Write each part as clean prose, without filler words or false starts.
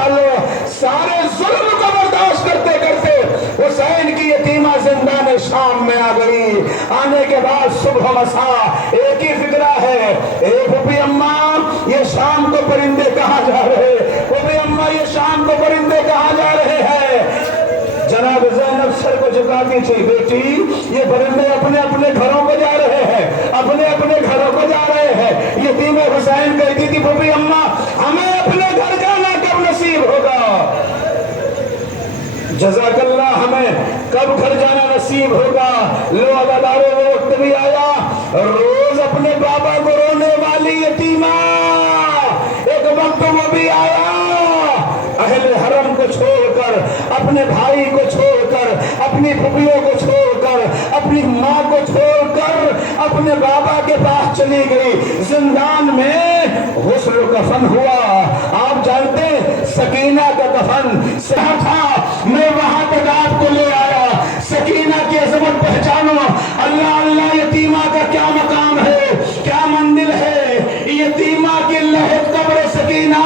सालों सारे जुल्म को बर्दाश्त करते करते हुसैन की यतीमा जिंदान शाम में आ गई। आने के बाद सुबह मसा एक ही फिक्रा है, ए फूफी अम्मा ये शाम को परिंदे कहाँ जा रहे, फूफी अम्मा ये शाम को परिंदे कहाँ जा रहे हैं। जनाब ज़ैनब सर को झुकाती थी, बेटी ये परिंदे अपने अपने घरों को जा रहे हैं, अपने अपने घरों को जा रहे हैं। यतीम हुसैन कहती थी फूफी अम्मा हमें अपने घर जाना कब नसीब होगा, जज़ाकल्लाह हमें कब घर जाना नसीब होगा। लो अदादारों वो वक्त भी आया, रोज अपने बाबा को रोने वाली यतीमा, एक वक्त वो भी आया अहले हरम को छोड़कर, अपने भाई को छोड़कर, अपनी फुफियों को छोड़कर, अपनी माँ को छोड़कर अपने बाबा के पास चली गई। जिंदान में गुस्ल कफन हुआ। आप जानते सकीना का कफन सहा था, मैं वहां तक आपको ले आया। सकीना की अजमत पहचानो, अल्लाह अल्लाह यतीमा का क्या मकाम है, क्या मंजिल है। यतीमा की लहद कब्र सकीना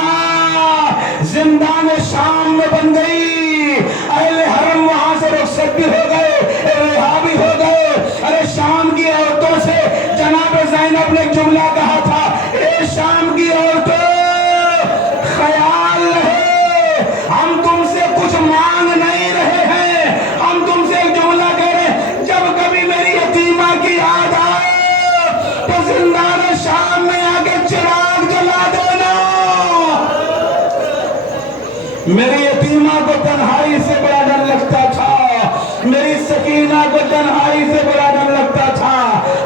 जिंदान शाम में बन गई। अहले हरम वहां से रुखसत भी हो गए, रिहा भी हो गए। अरे शाम की औरतों से जनाब ज़ैनब ने एक जुमला कहा था, ए शाम की औरतों ख्याल है हम तुमसे कुछ मांग नहीं रहे हैं, हम तुमसे एक जुमला कह रहे हैं, जब कभी मेरी यतीमा की याद आए तो जिंदान शाम में आके चिराग जला देना। मेरी यतीमा को तन्हाई से बड़ा डर लगता था, मेरी सकीना को तन्हाई से बड़ा डर लगता था।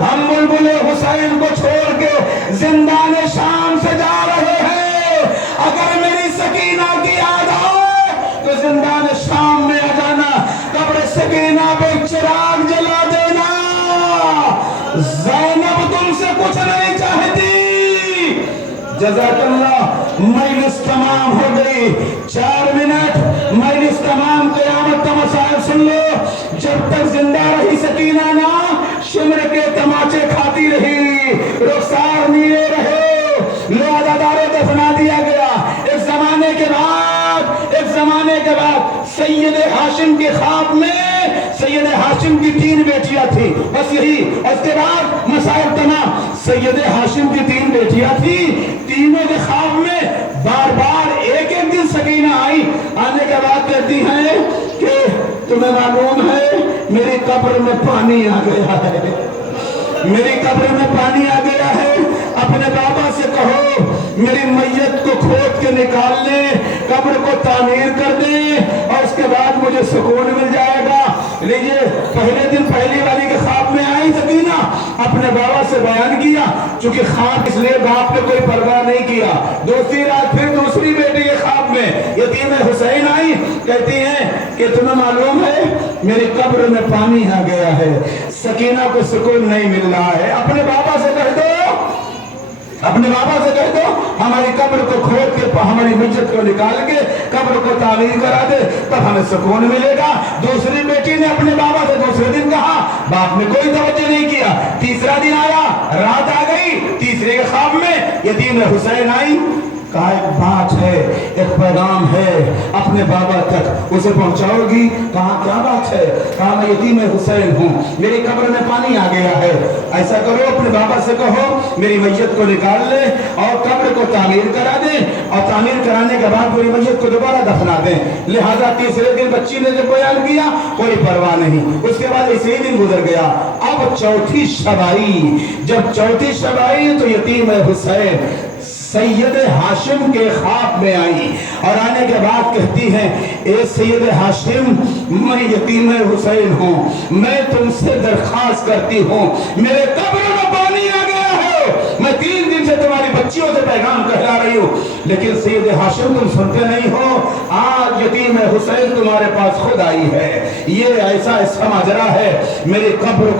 हम बुलबुल हुसैन को छोड़ के जिंदान शाम से जा रहे हैं, अगर मेरी सकीना की याद आए तो जिंदान शाम में आ जाना, कब्र सकीना पे चिराग जला देना। ज़ैनब तुमसे कुछ नहीं चाहती। जज़ाकल्लाह। मजलिस तमाम हो गई, 4 मिनट मजलिस तमाम। क़यामत का मसाइल सुन लो। जब तक जिंदा रही सकीना ना शिमर के तमाचे खाती रही, रुखसार नीले रहे, लो अदादारे दफना दिया गया। एक जमाने के बाद सैयद हाशिम के ख्वाब में, सैयद हाशिम की 3 बेटियां थी, बस यही। उसके बाद मसाइल तमाम। सैयद हाशिम की 3 बेटियां थी, तीनों के ख्वाब में बार बार एक एक दिन सकीना आई। आने के बाद कहती हैं कि तुम्हें मालूम है मेरी कब्र में पानी आ गया है, मेरी कब्र में पानी आ गया है। अपने बाबा से कहो मेरी मैयत को खोद के निकाल ले, कब्र को तामीर कर दे और उसके बाद मुझे सुकून मिल जाएगा। लीजिए पहले दिन पहली वाली के ख्वाब में आई सकीना, अपने बाबा से बयान किया, चूंकि ख्वाब इसलिए बाप ने कोई परवाह नहीं किया। दूसरी रात फिर दूसरी बेटी के ख्वाब में यतीम हुसैन आई, कहती हैं कि तुम्हें मालूम है मेरी कब्र में पानी आ गया है, सकीना को सुकून नहीं मिल रहा है। अपने बाबा से कह दो, अपने बाबा से कह दो हमारी कब्र को खोद के हमारी मैयत को निकाल के कब्र को तामीर करा दे, तब हमें सुकून मिलेगा। दूसरी बेटी ने अपने बाबा से दूसरे दिन कहा, बाप ने कोई तवज्जो नहीं किया। तीसरा दिन आया, रात आ गई, तीसरे के ख्वाब में यतीम हुसैन आई। कहा एक बात है, एक पैगाम है अपने बाबा तक, उसे पहुंचाओगी? कहा क्या बात है? कहा मैं यतीम हुसैन हूँ, मेरी कब्र में पानी आ गया है। ऐसा करो अपने बाबा से कहो मेरी मैयत को निकाल ले और कब्र को तामीर करा दे, और तामीर कराने के बाद मेरी मैयत को दोबारा दफना दे। लिहाजा तीसरे दिन बच्ची ने जब बयान किया कोई परवाह नहीं। उसके बाद इसी दिन गुजर गया। अब चौथी शब आई, जब चौथी शब आई तो यतीम हुसैन सैयद हाशिम के ख्वाब में आई और आने के बाद कहती हैं, ए सैयद हाशिम मैं यतीम हुसैन हूँ, मैं तुमसे दरख्वास्त करती हूँ मेरे कब्र में पानी आ गया है। मैं 3 दिन से तुम्हारी बच्चियों से पैगाम कहला रही हूँ, लेकिन सैयद हाशिम तुम सुनते नहीं हो। आज यतीम हुसैन तुम्हारे पास खुद आई है, ये ऐसा इसका माजरा है, मेरी कब्र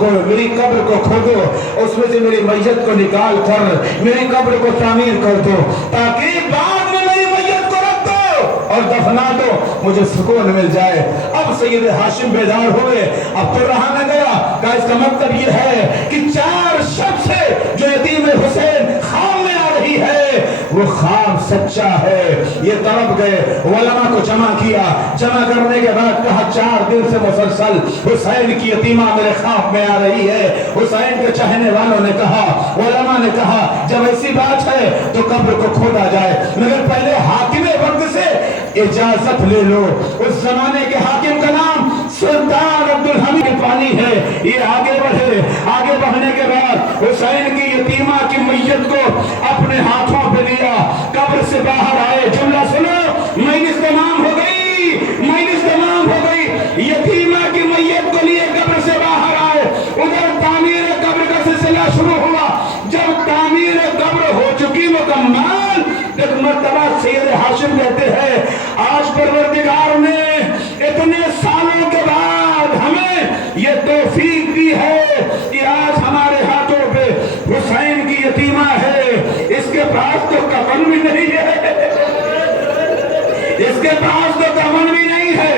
को खोदो, उसमें से मेरी मैयत को निकाल कर मेरी कब्र को तामीर कर दो, ताकि बाद में मेरी मैयत को रख दो और दफना दो, मुझे सुकून मिल जाए। अब सैयद हाशिम बेदार हुए, अब तो रहा न गया। का इसका मतलब यह है कि 4 शब से जो यतीम हुसैन ख्वाब में आ रही है وہ خواب سچا ہے. یہ تڑپ گئے, علماء کو جمع کیا, جمع کرنے کے بعد کہا 4 دن سے مسلسل حسین کی یتیمہ میرے خواب میں آ رہی ہے. حسین کے چاہنے والوں نے کہا, علماء نے کہا جب ایسی بات ہے تو قبر کو کھودا جائے, مگر پہلے حاکم وقت سے اجازت لے لو. اس زمانے کے حاکم کا نام سلطان عبدالحمید پانی ہے. یہ آگے بڑھے, آگے بڑھنے کے بعد حسین کی یتیمہ کی میت کو اپنے ہاتھوں پہ لیا, قبر سے باہر آئے. جملہ سنو, مجلس تمام ہو گئی, مجلس تمام ہو گئی. یتیمہ کی میت کو لیے قبر سے باہر آئے. ادھر تعمیر قبر کا سلسلہ شروع ہوا. جب تعمیر قبر ہو چکی مکمل, ایک مرتبہ سید ہاشم کہتے ہیں آج پروردگار نے اتنے سالوں کے بعد ہمیں یہ توفیق دی ہے کہ آج ہمارے ہاتھوں پہ حسین کی یتیمہ ہے. اس کے پاس تو کفن بھی نہیں ہے, اس کے پاس تو کفن بھی نہیں ہے.